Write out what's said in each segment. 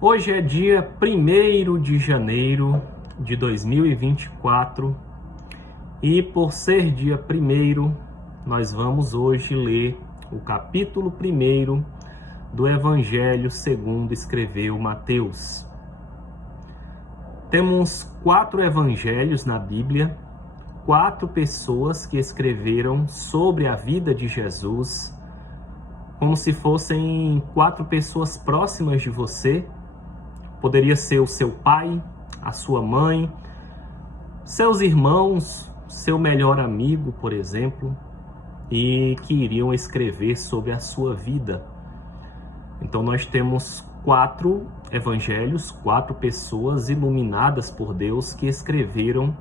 Hoje é dia 1º de janeiro de 2024 e por ser dia 1º, nós vamos hoje ler o capítulo 1º do Evangelho segundo escreveu Mateus. Temos 4 evangelhos na Bíblia, 4 pessoas que escreveram sobre a vida de Jesus, como se fossem 4 pessoas próximas de você. Poderia ser o seu pai, a sua mãe, seus irmãos, seu melhor amigo, por exemplo, e que iriam escrever sobre a sua vida. Então nós temos 4 evangelhos, 4 pessoas iluminadas por Deus que escreveram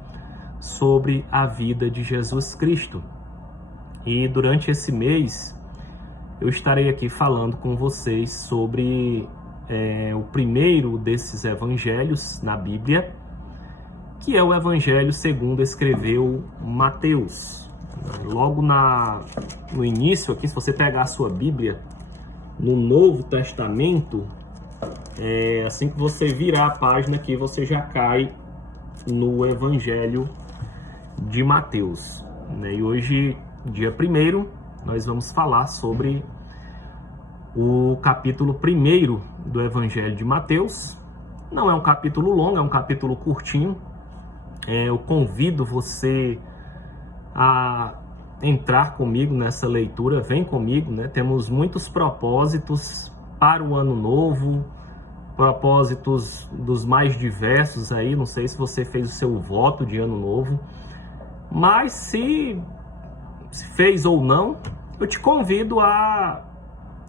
sobre a vida de Jesus Cristo. E durante esse mês eu estarei aqui falando com vocês sobre o primeiro desses evangelhos na Bíblia, que é o Evangelho segundo escreveu Mateus. Logo no início aqui, se você pegar a sua Bíblia, no Novo Testamento, assim que você virar a página aqui, você já cai no Evangelho de Mateus. E hoje, dia 1º, nós vamos falar sobre o capítulo 1º do Evangelho de Mateus. Não é um capítulo longo, é um capítulo curtinho. Eu convido você a entrar comigo nessa leitura, vem comigo, né? Temos muitos propósitos para o ano novo, propósitos dos mais diversos aí. Não sei se você fez o seu voto de ano novo, mas se fez ou não, eu te convido a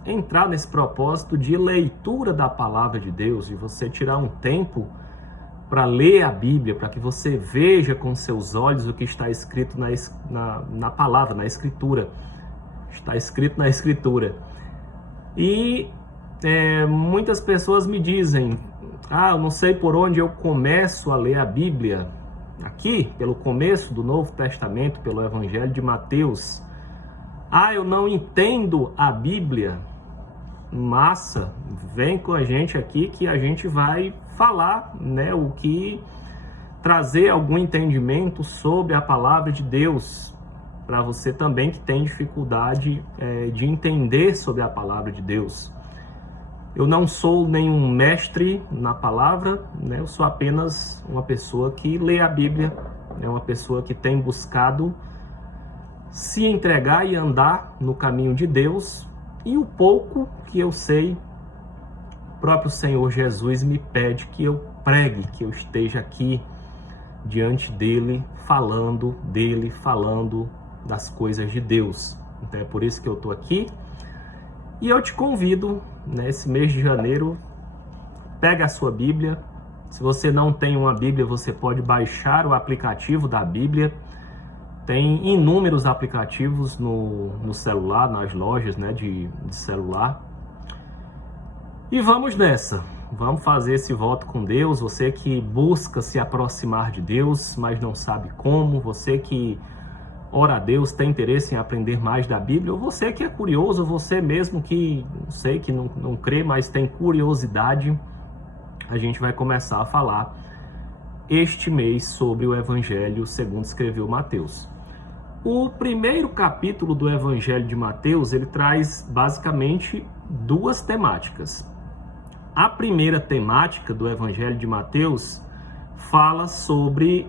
entrar nesse propósito de leitura da palavra de Deus, de você tirar um tempo para ler a Bíblia, para que você veja com seus olhos o que está escrito na palavra, na Escritura. Está escrito na Escritura. E muitas pessoas me dizem, eu não sei por onde eu começo a ler a Bíblia. Aqui, pelo começo do Novo Testamento, pelo Evangelho de Mateus. Eu não entendo a Bíblia. Massa, vem com a gente aqui que a gente vai falar, o que trazer algum entendimento sobre a palavra de Deus, para você também que tem dificuldade de entender sobre a palavra de Deus. Eu não sou nenhum mestre na palavra, eu sou apenas uma pessoa que lê a Bíblia, uma pessoa que tem buscado se entregar e andar no caminho de Deus. E o pouco que eu sei, o próprio Senhor Jesus me pede que eu pregue, que eu esteja aqui diante dele, falando das coisas de Deus. Então é por isso que eu estou aqui. E eu te convido, nesse mês de janeiro, pega a sua Bíblia. Se você não tem uma Bíblia, você pode baixar o aplicativo da Bíblia. Tem inúmeros aplicativos no celular, nas lojas de celular. E vamos nessa. Vamos fazer esse voto com Deus. Você que busca se aproximar de Deus, mas não sabe como. Você que ora a Deus, tem interesse em aprender mais da Bíblia. Ou você que é curioso, você mesmo que, não sei, que não crê, mas tem curiosidade. A gente vai começar a falar este mês sobre o Evangelho segundo escreveu Mateus. O primeiro capítulo do Evangelho de Mateus, ele traz basicamente 2 temáticas. A primeira temática do Evangelho de Mateus fala sobre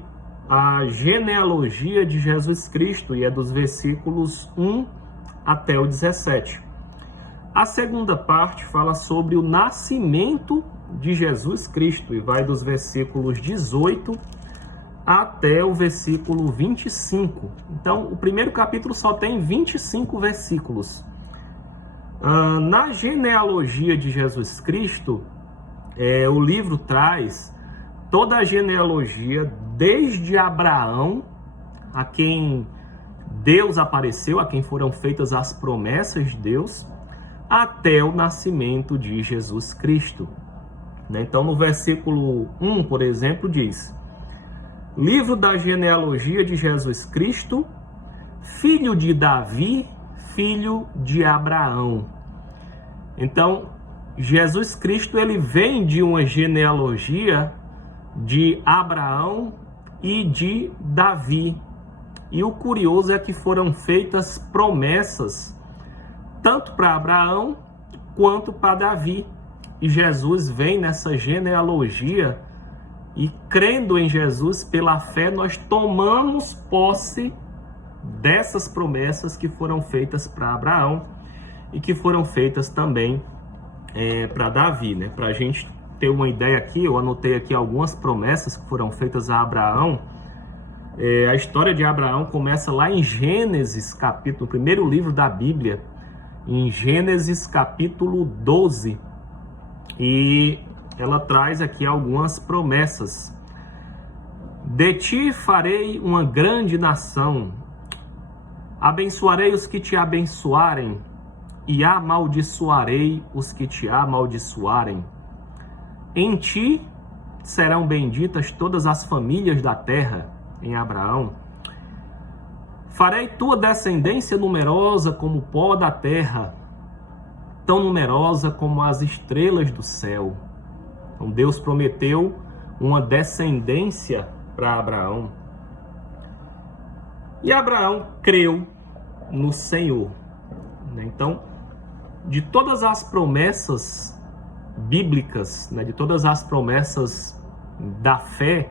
a genealogia de Jesus Cristo e é dos versículos 1 até o 17. A segunda parte fala sobre o nascimento de Jesus Cristo e vai dos versículos 18 até o versículo 25. Então, o primeiro capítulo só tem 25 versículos. Na genealogia de Jesus Cristo, o livro traz toda a genealogia desde Abraão, a quem Deus apareceu, a quem foram feitas as promessas de Deus, até o nascimento de Jesus Cristo. Então, no versículo 1, por exemplo, diz: livro da genealogia de Jesus Cristo, filho de Davi, filho de Abraão. Então, Jesus Cristo ele vem de uma genealogia de Abraão e de Davi. E o curioso é que foram feitas promessas tanto para Abraão quanto para Davi. E Jesus vem nessa genealogia e, crendo em Jesus pela fé, nós tomamos posse dessas promessas que foram feitas para Abraão e que foram feitas também para Davi, né? Para a gente ter uma ideia aqui, eu anotei aqui algumas promessas que foram feitas a Abraão. A história de Abraão começa lá em Gênesis, capítulo, no primeiro livro da Bíblia, em Gênesis capítulo 12. E ela traz aqui algumas promessas. De ti farei uma grande nação, abençoarei os que te abençoarem, e amaldiçoarei os que te amaldiçoarem. Em ti serão benditas todas as famílias da terra, em Abraão. Farei tua descendência numerosa como o pó da terra, tão numerosa como as estrelas do céu. Então Deus prometeu uma descendência para Abraão. E Abraão creu no Senhor. Então, de todas as promessas bíblicas, de todas as promessas da fé,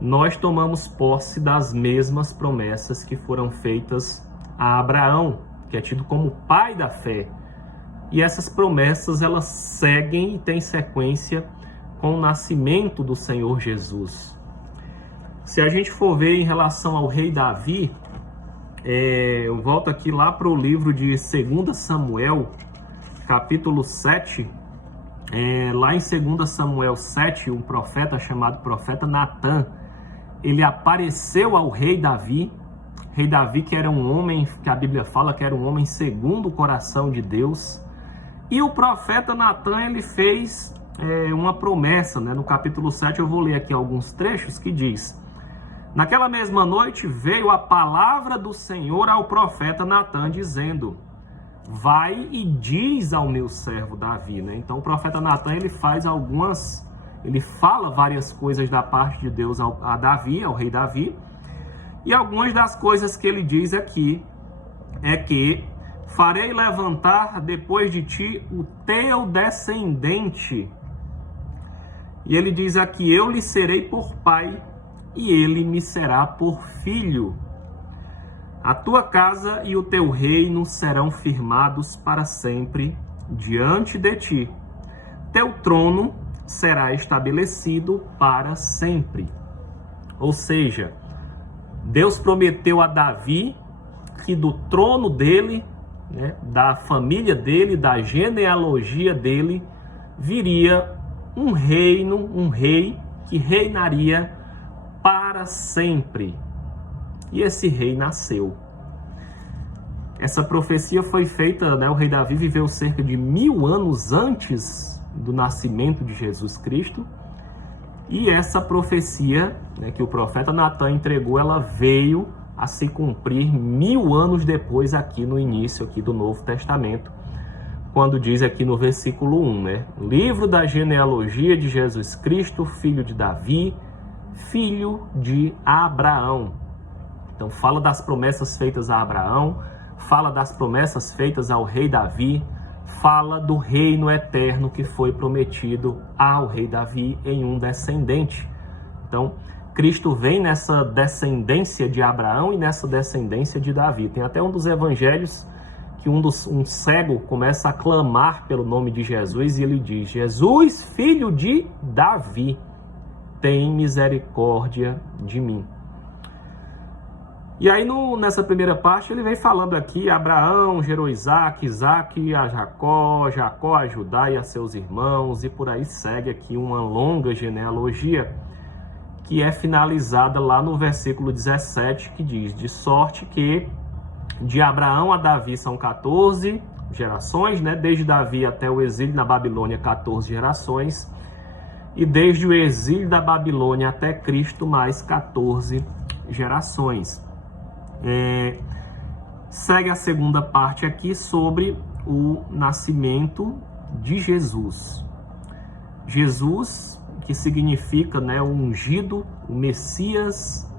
nós tomamos posse das mesmas promessas que foram feitas a Abraão, que é tido como pai da fé. E essas promessas, elas seguem e têm sequência com o nascimento do Senhor Jesus. Se a gente for ver em relação ao rei Davi, eu volto aqui lá para o livro de 2 Samuel, capítulo 7. Lá em 2 Samuel 7, um profeta chamado profeta Natã, ele apareceu ao rei Davi. Rei Davi, que era um homem, que a Bíblia fala que era um homem segundo o coração de Deus. E o profeta Natã, ele fez uma promessa, no capítulo 7, eu vou ler aqui alguns trechos, que diz: naquela mesma noite veio a palavra do Senhor ao profeta Natã, dizendo: vai e diz ao meu servo Davi. Então o profeta Natã, ele fala várias coisas da parte de Deus a Davi, ao rei Davi. E algumas das coisas que ele diz aqui é que farei levantar depois de ti o teu descendente. E ele diz aqui: eu lhe serei por pai e ele me será por filho. A tua casa e o teu reino serão firmados para sempre diante de ti. Teu trono será estabelecido para sempre. Ou seja, Deus prometeu a Davi que do trono dele, da família dele, da genealogia dele, viria um rei que reinaria para sempre. E esse rei nasceu. Essa profecia foi feita, o rei Davi viveu cerca de 1000 anos antes do nascimento de Jesus Cristo. E essa profecia, que o profeta Natã entregou, ela veio a se cumprir 1000 anos depois, aqui no início aqui do Novo Testamento, quando diz aqui no versículo 1, livro da genealogia de Jesus Cristo, filho de Davi, filho de Abraão. Então fala das promessas feitas a Abraão, fala das promessas feitas ao rei Davi, fala do reino eterno que foi prometido ao rei Davi em um descendente. Então, Cristo vem nessa descendência de Abraão e nessa descendência de Davi. Tem até um dos evangelhos que um cego começa a clamar pelo nome de Jesus e ele diz: Jesus, filho de Davi, tem misericórdia de mim. E aí nessa primeira parte ele vem falando aqui: Abraão gerou Isaac, Isaac a Jacó, Jacó a Judá e a seus irmãos, e por aí segue aqui uma longa genealogia que é finalizada lá no versículo 17, que diz: de sorte que de Abraão a Davi são 14 gerações, desde Davi até o exílio na Babilônia, 14 gerações, e desde o exílio da Babilônia até Cristo, mais 14 gerações. Segue a segunda parte aqui sobre o nascimento de Jesus. Jesus, que significa, né, o ungido, o Messias,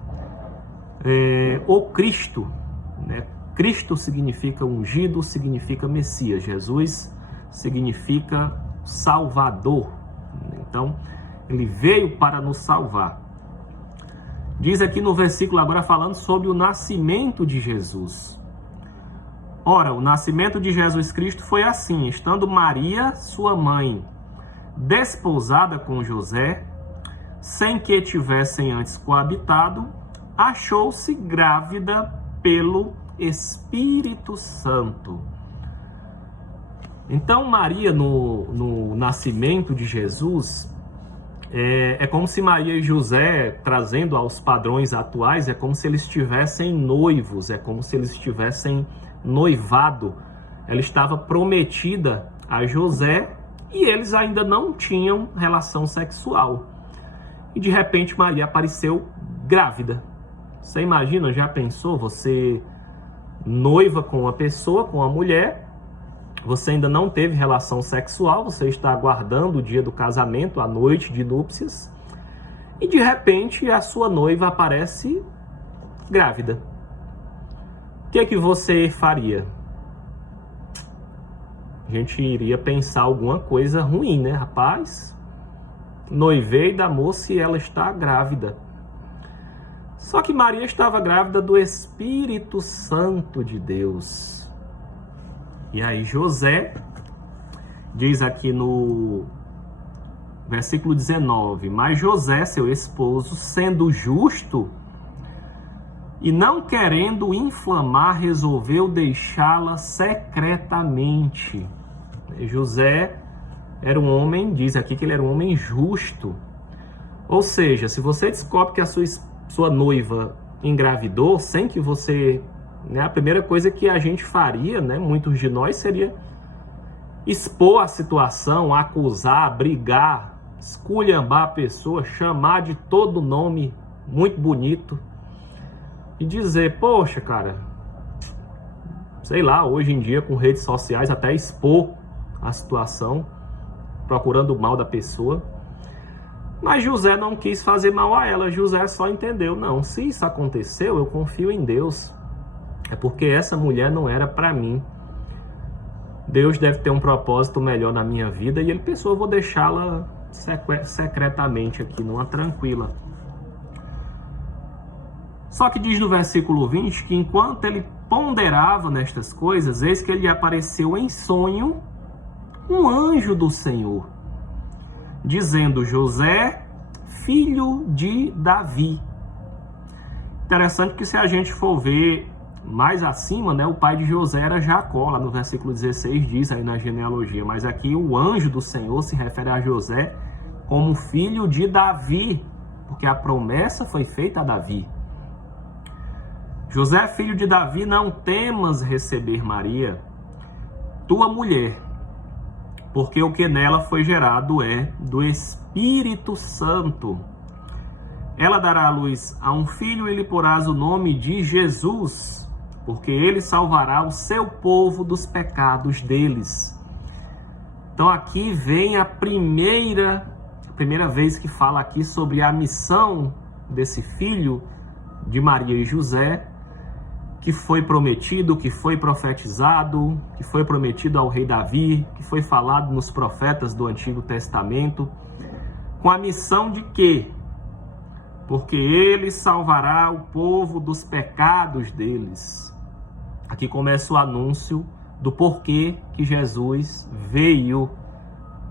o Cristo, né? Cristo significa ungido, significa Messias. Jesus significa Salvador. Então, ele veio para nos salvar. Diz aqui no versículo agora falando sobre o nascimento de Jesus. Ora, o nascimento de Jesus Cristo foi assim: estando Maria, sua mãe, desposada com José, sem que tivessem antes coabitado, achou-se grávida pelo Espírito Santo. Então, Maria, no nascimento de Jesus, é como se Maria e José, trazendo aos padrões atuais, é como se eles estivessem noivos, é como se eles estivessem noivado. Ela estava prometida a José e eles ainda não tinham relação sexual. E de repente Maria apareceu grávida. Você imagina, já pensou, você noiva com uma pessoa, com uma mulher, você ainda não teve relação sexual, você está aguardando o dia do casamento, a noite de núpcias, e de repente a sua noiva aparece grávida. O que você faria? A gente iria pensar alguma coisa ruim, né? Rapaz, noivei da moça e ela está grávida. Só que Maria estava grávida do Espírito Santo de Deus. E aí José, diz aqui no versículo 19, mas José, seu esposo, sendo justo e não querendo inflamar, resolveu deixá-la secretamente. José era um homem, diz aqui que ele era um homem justo. Ou seja, se você descobre que a sua noiva engravidou, sem que você... né, a primeira coisa que a gente faria, né, muitos de nós, seria expor a situação, acusar, brigar, esculhambar a pessoa, chamar de todo nome muito bonito e dizer, poxa, cara, sei lá, hoje em dia com redes sociais, até expor a situação, procurando o mal da pessoa. Mas José não quis fazer mal a ela. José só entendeu, não, se isso aconteceu, eu confio em Deus. É porque essa mulher não era para mim. Deus deve ter um propósito melhor na minha vida e ele pensou, eu vou deixá-la secretamente aqui, numa tranquila. Só que diz no versículo 20 que enquanto ele ponderava nestas coisas, eis que ele apareceu em sonho um anjo do Senhor, dizendo, José, filho de Davi. Interessante que se a gente for ver mais acima, né, o pai de José era Jacó, lá no versículo 16 diz aí na genealogia, mas aqui o anjo do Senhor se refere a José como filho de Davi, porque a promessa foi feita a Davi. José, filho de Davi, não temas receber Maria, tua mulher, porque o que nela foi gerado é do Espírito Santo. Ela dará à luz a um filho e lhe porás o nome de Jesus, porque ele salvará o seu povo dos pecados deles. Então aqui vem a primeira vez que fala aqui sobre a missão desse filho de Maria e José, que foi prometido, que foi profetizado, que foi prometido ao rei Davi, que foi falado nos profetas do Antigo Testamento, com a missão de quê? Porque ele salvará o povo dos pecados deles. Aqui começa o anúncio do porquê que Jesus veio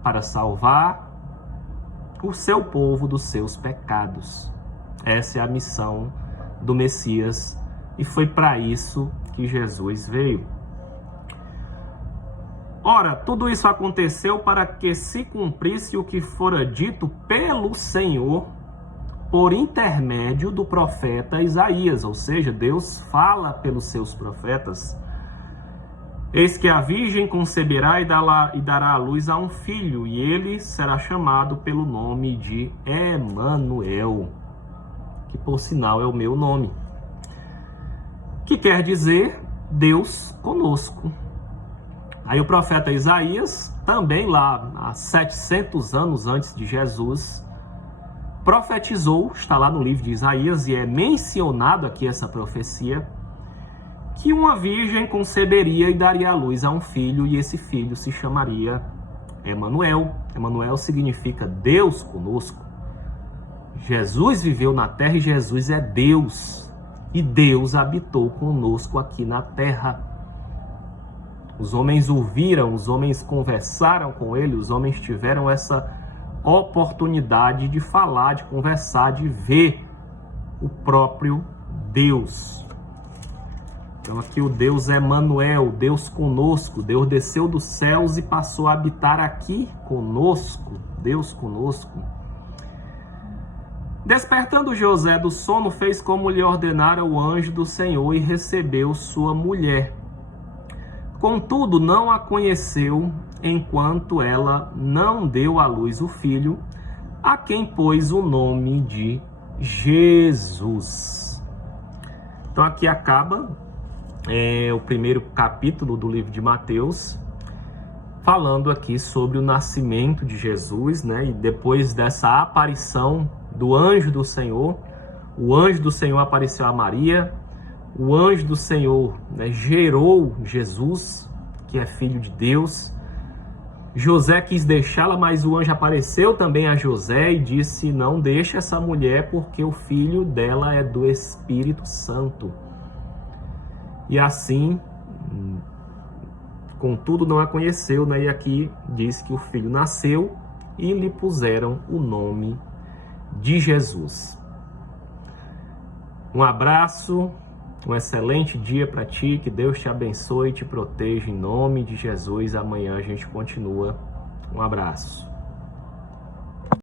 para salvar o seu povo dos seus pecados. Essa é a missão do Messias e foi para isso que Jesus veio. Ora, tudo isso aconteceu para que se cumprisse o que fora dito pelo Senhor por intermédio do profeta Isaías, ou seja, Deus fala pelos seus profetas. Eis que a virgem conceberá e dará à luz a um filho, e ele será chamado pelo nome de Emanuel, que por sinal é o meu nome, que quer dizer Deus conosco. Aí o profeta Isaías, também lá há 700 anos antes de Jesus, profetizou, está lá no livro de Isaías, e é mencionado aqui essa profecia, que uma virgem conceberia e daria à luz a um filho, e esse filho se chamaria Emanuel. Emanuel significa Deus conosco. Jesus viveu na terra e Jesus é Deus. E Deus habitou conosco aqui na terra. Os homens o viram, os homens conversaram com ele, os homens tiveram essa oportunidade de falar, de conversar, de ver o próprio Deus. Então aqui o Deus Emanuel, Deus conosco. Deus desceu dos céus e passou a habitar aqui conosco, Deus conosco. Despertando José do sono, fez como lhe ordenara o anjo do Senhor e recebeu sua mulher. Contudo, não a conheceu enquanto ela não deu à luz o filho, a quem pôs o nome de Jesus. Então aqui acaba o primeiro capítulo do livro de Mateus, falando aqui sobre o nascimento de Jesus, né? E depois dessa aparição do anjo do Senhor, o anjo do Senhor apareceu a Maria, o anjo do Senhor, né, gerou Jesus, que é filho de Deus. José quis deixá-la, mas o anjo apareceu também a José e disse: não deixe essa mulher, porque o filho dela é do Espírito Santo. E assim, contudo, não a conheceu, né? E aqui diz que o filho nasceu e lhe puseram o nome de Jesus. Um abraço, um excelente dia para ti, que Deus te abençoe e te proteja em nome de Jesus. Amanhã a gente continua. Um abraço.